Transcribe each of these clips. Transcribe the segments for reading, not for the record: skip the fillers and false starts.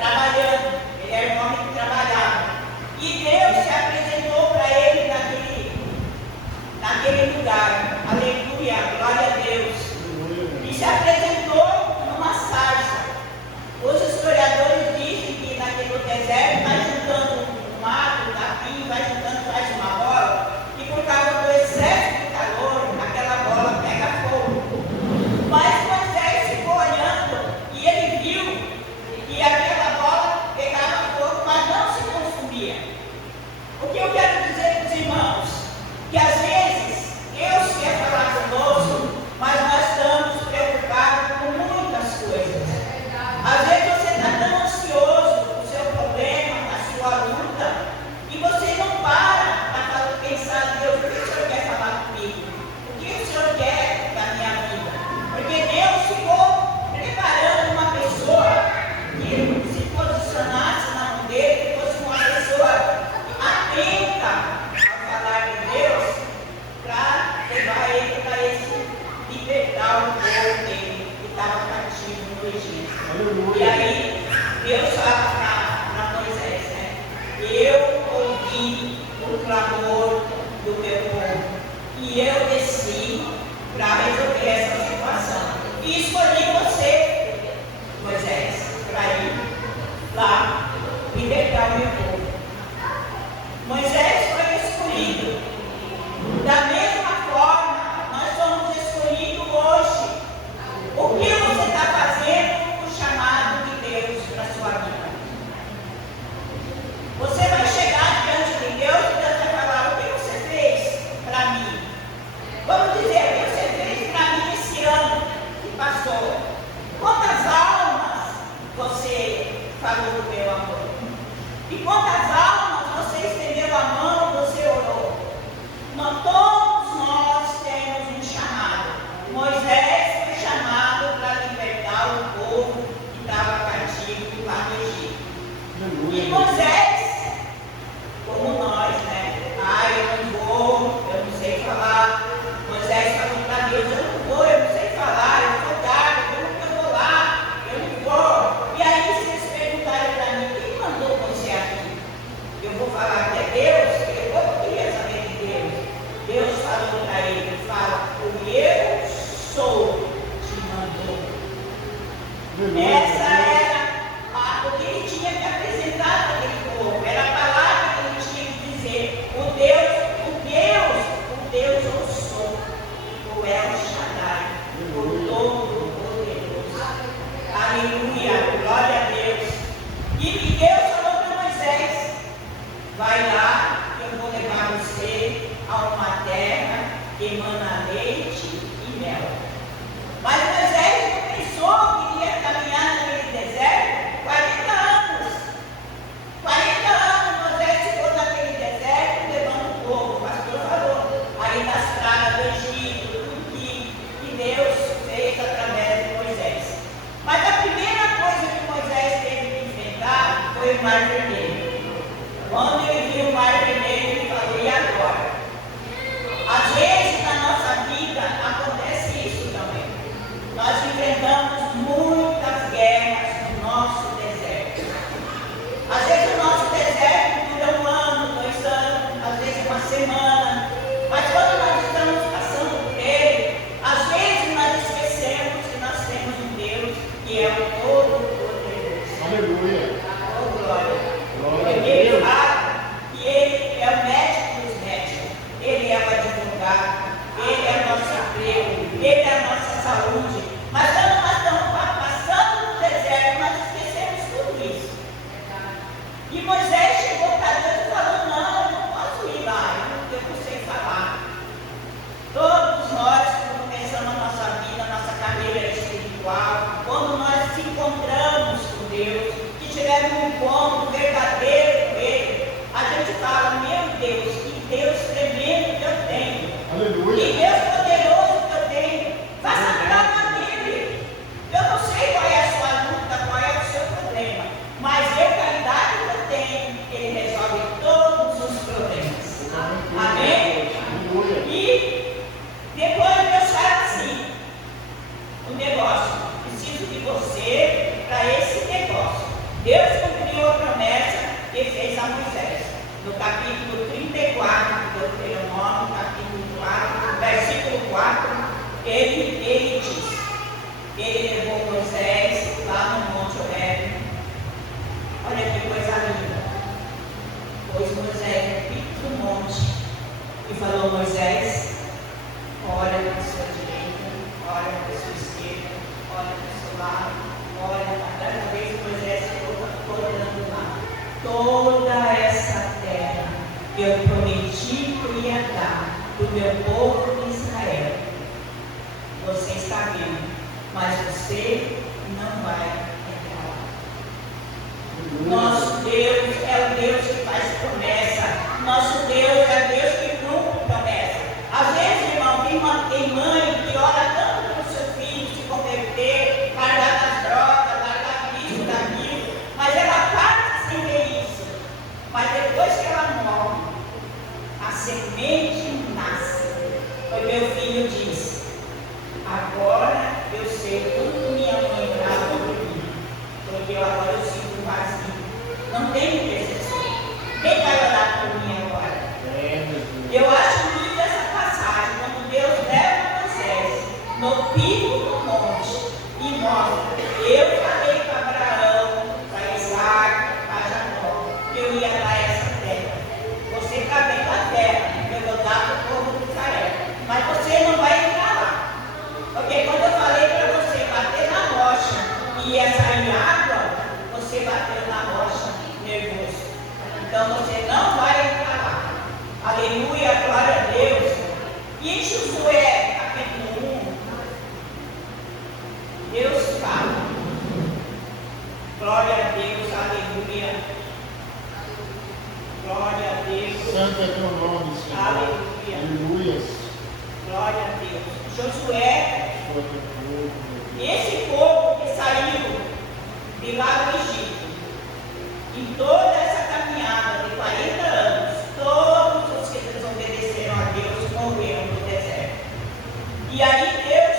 trabalhando, ele era um homem que trabalhava. E Deus se apresentou para ele naquele lugar. Aleluia, glória a Deus. E se apresentou numa sarça. Os historiadores dizem que naquele deserto vai juntando um mato, um capim, vai juntando, faz uma bola, e por causa do excesso de calor, aquela bola pega fogo. Mas Moisés ficou olhando e ele viu que aquela bola pegava fogo, mas não se consumia. O que eu quero dizer para os irmãos? Que às vezes Deus quer falar conosco, mas nós estamos preocupados com muitas coisas. Às vezes você está tão ansioso com o seu problema, com a sua luta, e você não para pensar, Deus, o que o Senhor quer falar comigo? O que o Senhor quer da minha vida? Porque Deus ficou preparando uma pessoa que se posicionasse na mão dele, que fosse uma pessoa atenta ao falar de Deus, para levar ele para libertar o povo dele, que estava cativo no Egito. E aí, Deus fala para Moisés, né? Eu ouvi o clamor do meu povo e eu desci para resolver essa situação. E escolhi você, Moisés, para ir lá libertar o meu povo. Moisés foi escolhido. Da mesma forma, nós somos escolhidos hoje. O que você está fazendo com o chamado de Deus para a sua vida? Você vai chegar diante de Deus e Deus vai falar: o que você fez para mim? Vamos dizer, o que você fez para mim esse ano que passou? Quantas almas você falou do meu amor? E quantas almas você estendeu a mão, você orou? Todos nós temos um chamado. Moisés foi chamado para libertar o povo que estava cativo lá no Egito. E Moisés, como nós, né? Eu não sei falar. Moisés falou para Deus: eu não sei falar, eu sou gago, eu vou lá, eu não vou. E aí, se eles perguntarem para mim: quem mandou você aqui? Eu vou falar que é Deus, eu queria saber de Deus. Deus falou para ele: fala, o eu sou te mandou. Essa era o que ele tinha que apresentar para aquele povo, era a palavra que ele tinha que dizer: o Deus eu sou, o El Shaddai, o Todo-Poderoso. Aleluia, glória a Deus. E Deus falou para Moisés: vai lá, eu vou levar você a uma terra que emana leite e mel. Mas Moisés não pensou que ia caminhar naquele deserto 40 anos. 40 anos Moisés ficou naquele deserto levando o povo. O pastor falou aí das pragas do Egito, tudo que Deus fez através de Moisés. Mas a primeira coisa que Moisés teve que enfrentar foi o Mar Vermelho. Quando ele viu o Mar Vermelho, ele falou: e agora? Às vezes na nossa vida acontece isso também. Nós enfrentamos muitas guerras no nosso deserto. Às vezes o nosso deserto dura 1 ano, 2 anos, às vezes uma semana. Mas quando nós estamos passando por ele, às vezes nós esquecemos que nós temos um Deus que é o Todo-Poderoso. Aleluia. Oh, glória. Glória a Ele Deus. fala que ele é o médico dos médicos, ele é o advogado, ele é o nosso emprego, ele é a nossa saúde. Mas quando nós estamos passando no deserto, nós esquecemos tudo isso. E Moisés chegou para Deus e falou: não, eu não posso ir lá, eu não sei falar. Todos nós, quando começamos a nossa vida, a nossa carreira espiritual, quando nós nos encontramos com Deus, que tivemos Deus cumpriu a promessa que fez a Moisés. No capítulo 34 do Deuteronômio, capítulo 4, versículo 4, ele diz, ele levou Moisés lá no Monte Horebe. Olha que coisa linda. Pôs Moisés no pico do monte e falou: Moisés, olha para a sua direita, olha para a sua esquerda, olha para o seu lado, olha para cada vez que Moisés ficou olhando lá. Toda essa terra que eu prometi que eu ia dar para o meu povo de Israel, você está vendo, mas você não vai entrar lá. Nosso Deus é o Deus que faz promessa. Nosso Deus é o Deus que cumpre promessa. Às vezes, irmão, tem mãe que ora tanto para o seu filho se converter, largar das drogas, largar disso, daquilo, mas ela parte sem ver isso. Mas depois que ela morre, a semente nasce. Foi meu filho disse: agora eu sei quanto minha mãe orava por mim, porque agora eu sinto vazio. Não tem intercessor. Quem vai orar por mim agora? Eu acho linda essa passagem, quando Deus leva Moisés no pico do monte e mostra: eu falei para Abraão, para Isaac, para Jacó, que eu ia dar essa terra. Você está vendo a terra que eu vou dar para o povo de Israel, mas você não vai entrar lá. Porque quando eu falei para você bater na rocha e ia sair água, você bateu na rocha nervoso. Então você não vai entrar lá. Aleluia, glória a Deus. E em Josué, capítulo 1, Deus fala. Glória a Deus, aleluia. Glória a Deus. Santo é teu nome, Senhor. Aleluia. Aleluia. Glória a Deus. Josué, esse povo que saiu de lá do Egito, em toda essa caminhada de 40 anos, todos os que desobedeceram a Deus morreram no deserto. E aí Deus,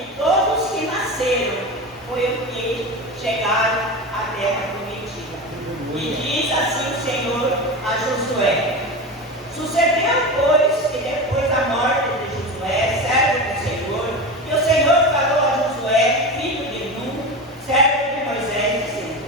em todos os que nasceram, foi o que chegaram à terra prometida. E diz assim o Senhor a Josué: sucedeu, pois, que depois da morte de Josué, servo do Senhor, e o Senhor falou a Josué, filho de Nun, servo de Moisés, dizendo: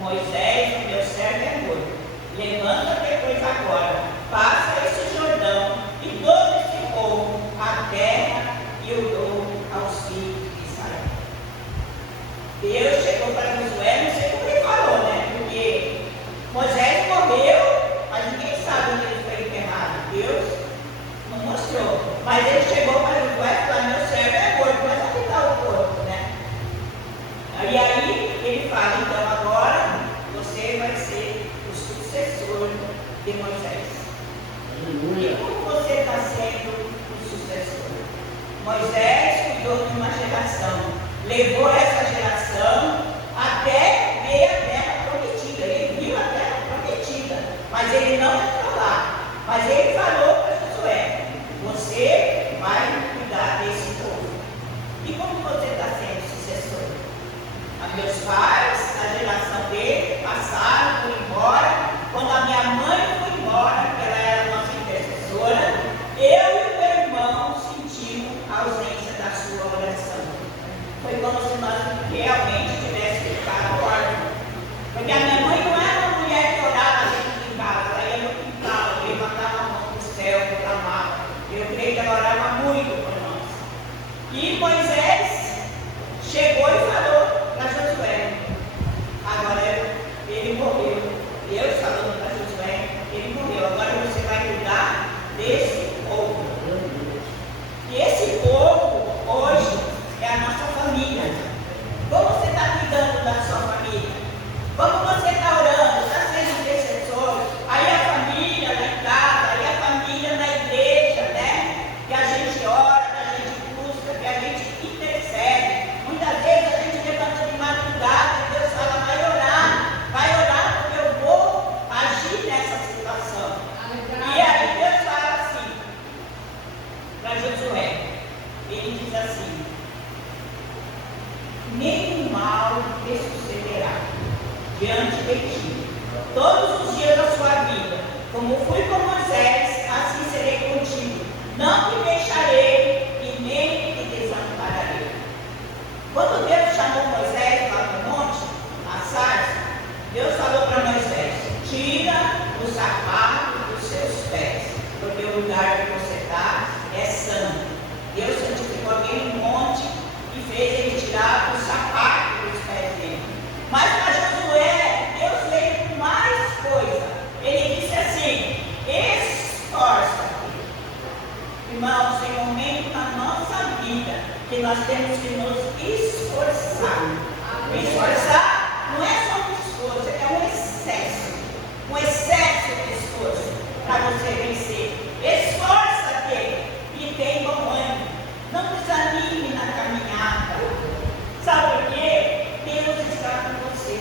Moisés, meu servo é morto. Levanta-te, pois, agora, passa esse Jordão e todo esse povo, a terra que eu dou aos filhos de Israel. Deus chegou para Josué, não sei como ele falou, né? Porque Moisés morreu, mas ninguém sabe onde ele foi enterrado. Deus não mostrou. Mas ele chegou para Josué e falou: meu servo é morto, mas onde está o corpo, né? E aí ele fala: então agora você vai ser o sucessor de Moisés. Aleluia. E como você está sendo o sucessor? Moisés cuidou de uma geração, levou essa geração até ver a terra prometida. Ele viu a terra prometida, mas ele não entrou lá. Mas ele falou para Josué: você vai cuidar desse povo. E como você está sendo sucessor? Meus pais, a geração dele, passaram, foram embora. Quando a minha mãe foi embora, que ela era a nossa intercessora, eu e o meu irmão sentimos a ausência da sua oração. Foi como se nós diante de ti, todos os dias da sua vida. Como fui com Moisés, assim serei contigo. Não te deixarei e nem te desampararei. Quando Deus chamou Moisés lá no monte, na sarça, Deus falou para Moisés: tira o sapato dos seus pés, porque o lugar que você está é santo. Deus santificou aquele monte e fez ele tirar o sapato dos pés dele. Mas para Josué, Deus veio com mais coisa. Ele disse assim: esforça-te. Irmãos, tem um momento na nossa vida que nós temos que nos esforçar. Esforçar não é só um esforço, é um excesso de esforço para você vencer. Esforça-te e tem bom ânimo. Não desanime na caminhada. Sabe por quê? Deus está com você.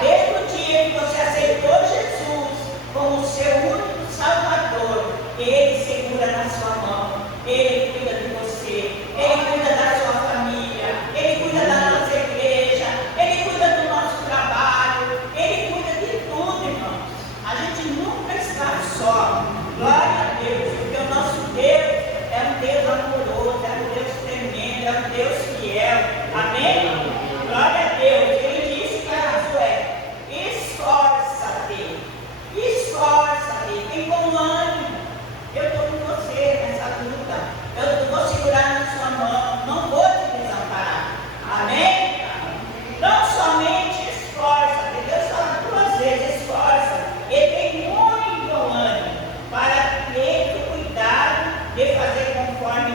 Desde o dia que você aceitou Jesus como seu único Salvador, Ele segura na sua mão, Ele cuida de você, Ele cuida da sua família, Ele cuida da nossa igreja, Ele cuida do nosso trabalho, Ele cuida de tudo, irmãos. A gente nunca está só. Glória a Deus, porque o nosso Deus é um Deus amoroso, é um Deus tremendo, é um Deus fiel. Amém? Glória a Deus. Ele disse para Josué: esforça-te, tem bom ânimo. Eu estou com você nessa luta. Eu vou segurar na sua mão, não vou te desamparar. Amém? Não somente esforça-te, Deus fala 2 vezes: esforça. Ele tem muito bom ânimo para ter o cuidado de fazer conforme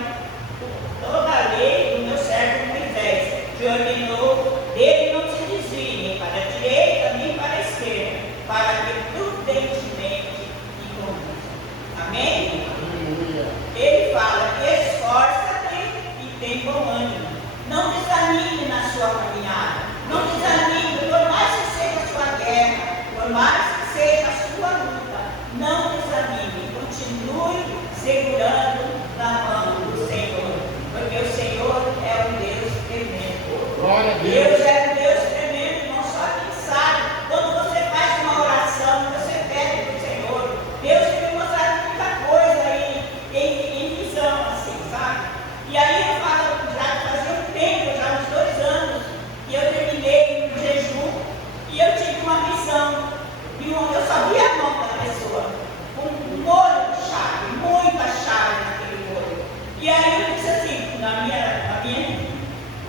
toda a lei do meu servo Moisés, que ordenou dele não se desvie nem para a direita nem para a esquerda, para que prudentemente lhe conduza. Amém? Ele fala: esforça-te e tem bom ânimo. Não desanime na sua caminhada. Não desanime, por mais que seja a sua guerra, por mais que seja a sua luta. Não desanime. Continue segurando na mão do Senhor, porque o Senhor é um Deus tremendo. Glória a Deus. Deus é um Deus tremendo, irmão. Só quem sabe. Quando você faz uma oração, você pede para o Senhor. Deus tem me mostrado muita coisa aí em visão, assim, sabe? E aí eu falo, já fazia um tempo, já uns 2 anos, e eu terminei um jejum, e eu tive uma visão. E eu só vi a mão da pessoa, com um molho de chave, muita chave naquele molho. E aí eu disse assim, na minha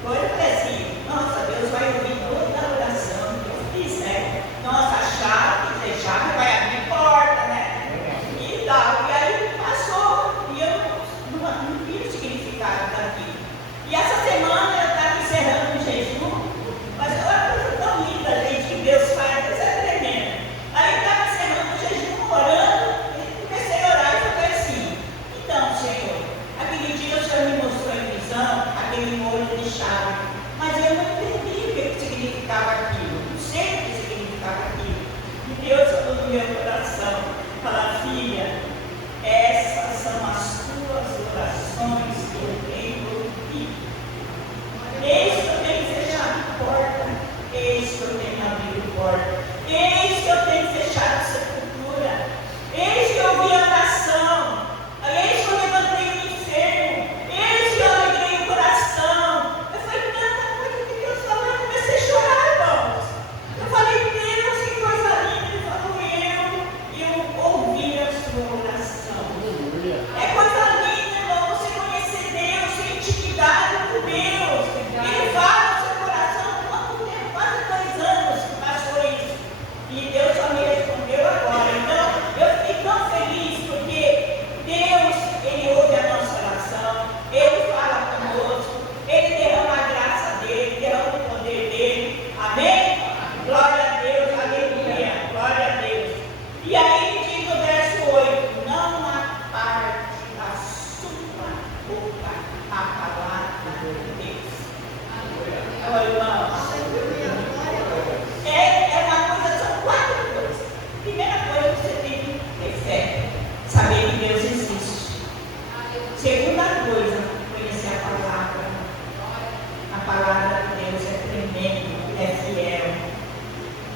coisa, eu falei assim: nossa, Deus vai ouvir toda a oração que eu fiz, né? Nossa, a chave, quer dizer, chave vai abrir porta, né? E tal. E aí passou, e eu não vi o significado daquilo. E essa semana eu estava encerrando o jejum, mas é uma coisa tão linda, gente, que Deus faz, Deus é tremendo. Aí eu estava encerrando o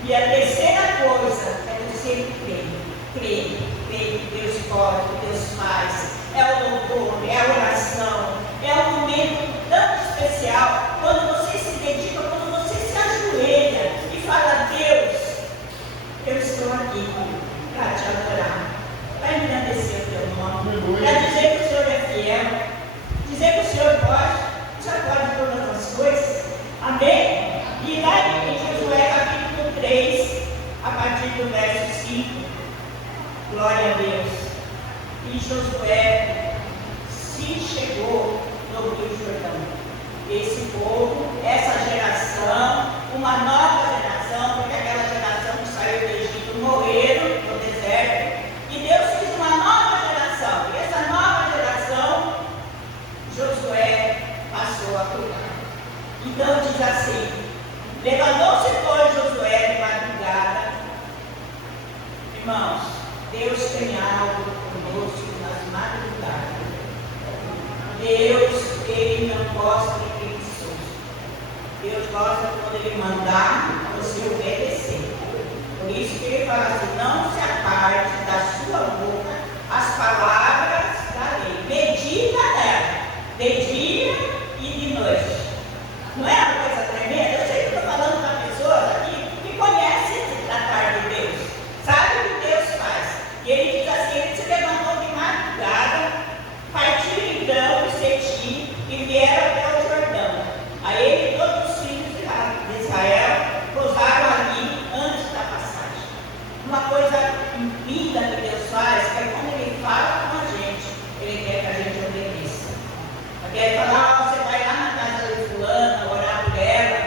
E a terceira coisa é você crer. Crer que Deus pode, que Deus faz. É o louvor, é a oração, é um momento tão especial quando você se dedica, quando você se ajoelha e fala: Deus, eu estou aqui para te adorar, para engrandecer o teu nome, para dizer que o Senhor é fiel, dizer que o Senhor pode todas as coisas. Amém? E lá em Josué capítulo 3, a partir do verso 5, glória a Deus. E Josué se chegou no Rio Jordão. Esse povo, essa geração, uma nova geração, porque aquela geração que saiu do Egito morreram no deserto, e Deus fez uma nova geração. E essa nova geração, Josué passou a cuidar. Então diz assim: levantou-se, pois, Josué de madrugada. Irmãos, Deus tem algo conosco nas madrugadas. Deus, Ele não gosta de preguiçoso. Deus gosta quando Ele mandar você obedecer. Por isso que Ele fala assim: não se aparte da sua boca as palavras da lei. Medita nela, de dia e de noite. Não é uma coisa tremenda? Eu sei que estou falando para pessoas aqui que conhecem se tratar de Deus, sabe o que Deus faz. E Ele diz assim: Ele se levantou de madrugada, partiu então de Cetim e vieram até o Jordão. Aí ele e todos os filhos de Israel cruzaram ali antes da passagem. Uma coisa linda que Deus faz é quando Ele fala com a gente, Ele quer que a gente obedeça. Porque Ele fala: você vai lá na casa de fulana, orar por ela.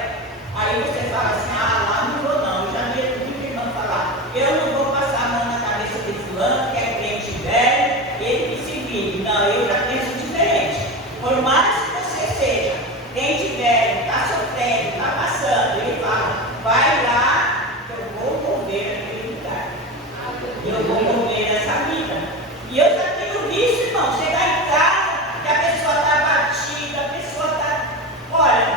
Aí você fala assim: lá não vou não. Eu já vi muito irmão falar: eu não vou passar a mão na cabeça de fulano, que é crente velho, ele que se vire. Não, eu já penso diferente. Por mais que você seja crente velho, está sofrendo, está passando, Ele fala: vai lá, eu vou mover aquele lugar. Eu vou mover essa vida. E eu já tenho visto, irmão, chegar em casa, que a pessoa está batida, a pessoa está... Olha,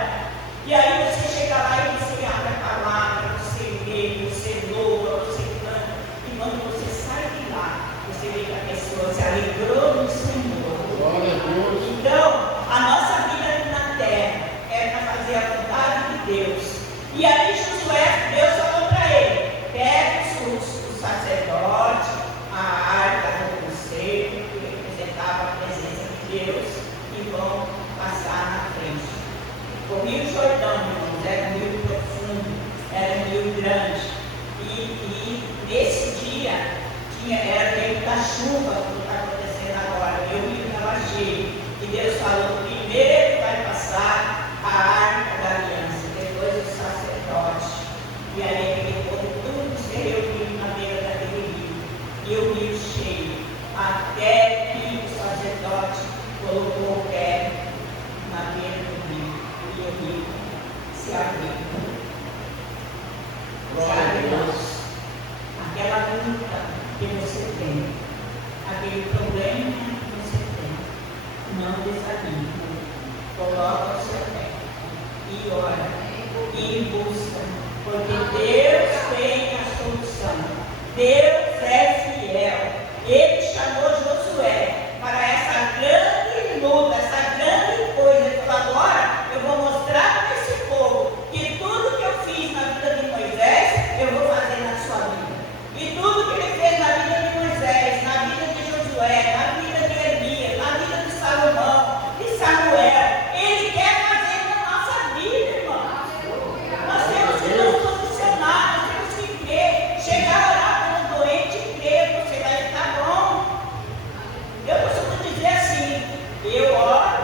e aí você chega lá e você abre a palavra, você lê, você louva, você canta. E quando você sai de lá, você vê que a pessoa se alegrou no Senhor. Glória a Deus. Então, a nossa vida aqui na terra é para fazer a vontade de Deus. E aí Josué, Deus falou para ele: pega os sacerdotes, a arca do conselho, que representava a presença de Deus, e vão passar na frente. O Rio Jordão, irmãos, era um rio profundo, era um rio grande. E nesse dia era tempo da chuva, como está acontecendo agora. E o rio estava cheio. E Deus falou: primeiro vai passar a arca da aliança, depois os sacerdotes. E aí aquele povo tudo se reuniu na beira daquele rio. E o rio cheio, até que o sacerdote colocou o pé na beira do rio. E o rio se abriu. Sabe, irmãos, aquela luta que você tem, aquele problema que você tem, não desanime. Coloca o seu pé e ora e busca, porque Deus tem a solução. Deus é fiel. Ele chamou Josué para essa grande luta, essa grande coisa. Ele falou: agora eu vou mostrar para esse povo que tudo que eu fiz na vida de Moisés, eu vou fazer na sua vida. E tudo que ele fez na vida de Moisés, na vida de Josué, na vida de Elias, na vida de Salomão, de Samuel, Ele quer fazer na nossa vida, irmão. Nós temos que nos posicionar, nós temos que crer, chegar a orar pelo doente e crer, você vai ficar bom. Eu costumo dizer assim: eu oro,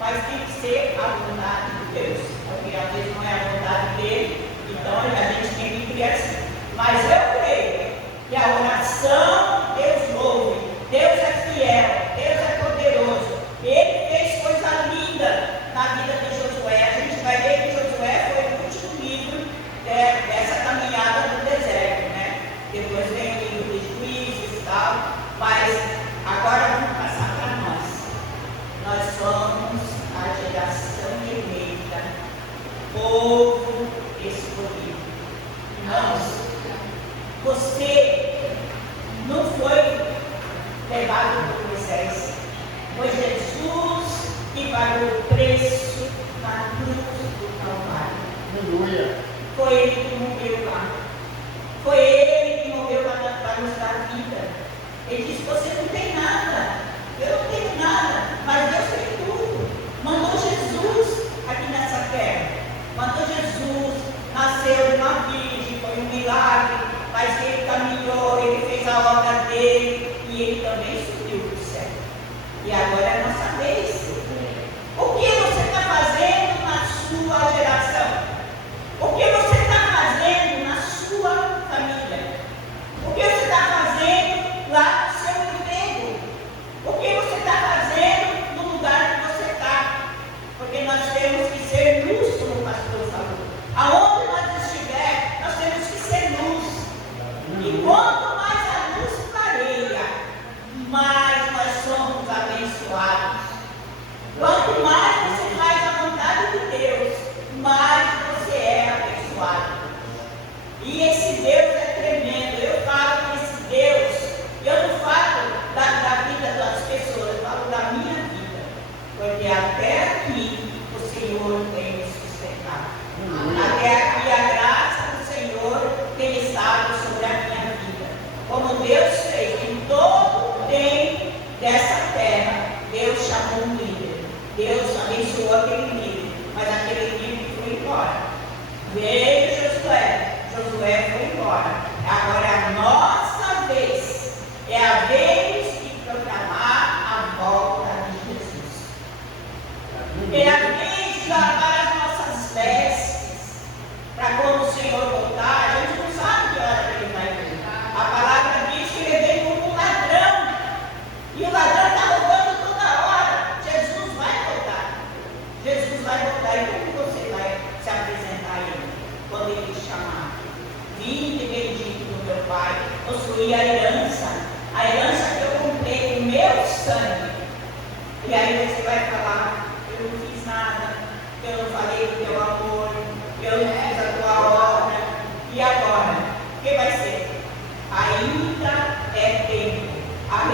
mas tem que ser a vontade de Deus, porque às vezes não é a vontade dele, então a gente tem que crer assim. Mas eu creio que a oração, Deus ouve, Deus é fiel, Deus é poderoso. Ele fez coisa linda na vida de Josué. A gente vai ver que Josué foi o último livro dessa caminhada do deserto, né? Depois vem o livro de Juízes e tal, mas agora vamos passar para nós. Nós somos a geração eleita, povo escolhido. Irmãos, Você não foi levado por Moisés. Foi Jesus que pagou o preço na cruz do Calvário. Aleluia. Foi Ele que morreu lá. Foi Ele que morreu para nos dar vida. Ele disse: você não tem nada, eu não tenho nada, mas Deus tem tudo. Mandou Jesus aqui nessa terra. Mandou Jesus, nasceu de uma virgem, foi um milagre, mas Ele caminhou, Ele fez a obra dele e Ele também subiu para o céu. E agora é a nossa vez. O que você está fazendo na sua geração? O que você está fazendo na sua família? O que você está fazendo lá no seu emprego? O que você está fazendo no lugar que você está? Porque nós temos que ser luz, como o pastor falou. Aonde nós estiver, nós temos que ser luz. E quanto mais a luz clareia, mais nós somos abençoados. Quanto mais você faz a vontade de Deus, mais você é abençoado. E esse Deus é tremendo. Eu falo que esse Deus, eu não falo da vida das pessoas, eu falo da minha vida. Porque até aqui o Senhor tem me sustentado. Até aqui a graça do Senhor tem estado sobre a minha vida. Como Deus fez em todo o tempo dessa terra, Deus chamou um líder. Deus abençoou aquele líder, mas aquele líder foi embora. Veio Josué foi embora. Agora é a nossa vez. É a vez de proclamar a volta de Jesus. É a vez de lavar as nossas vestes. Para quando o Senhor voltar, a gente não sabe que hora que Ele vai vir. A palavra diz que Ele vem como um ladrão. E o ladrão está roubando toda hora. Jesus vai voltar. Jesus vai voltar. E como você vai se apresentar a Ele quando Ele te chamar? Vinde bendito do meu Pai, possuí a herança que eu comprei com o meu sangue. E aí você vai falar: eu não fiz nada, eu não falei do teu amor, eu não fiz a tua obra. E agora? O que vai ser? Ainda é tempo. A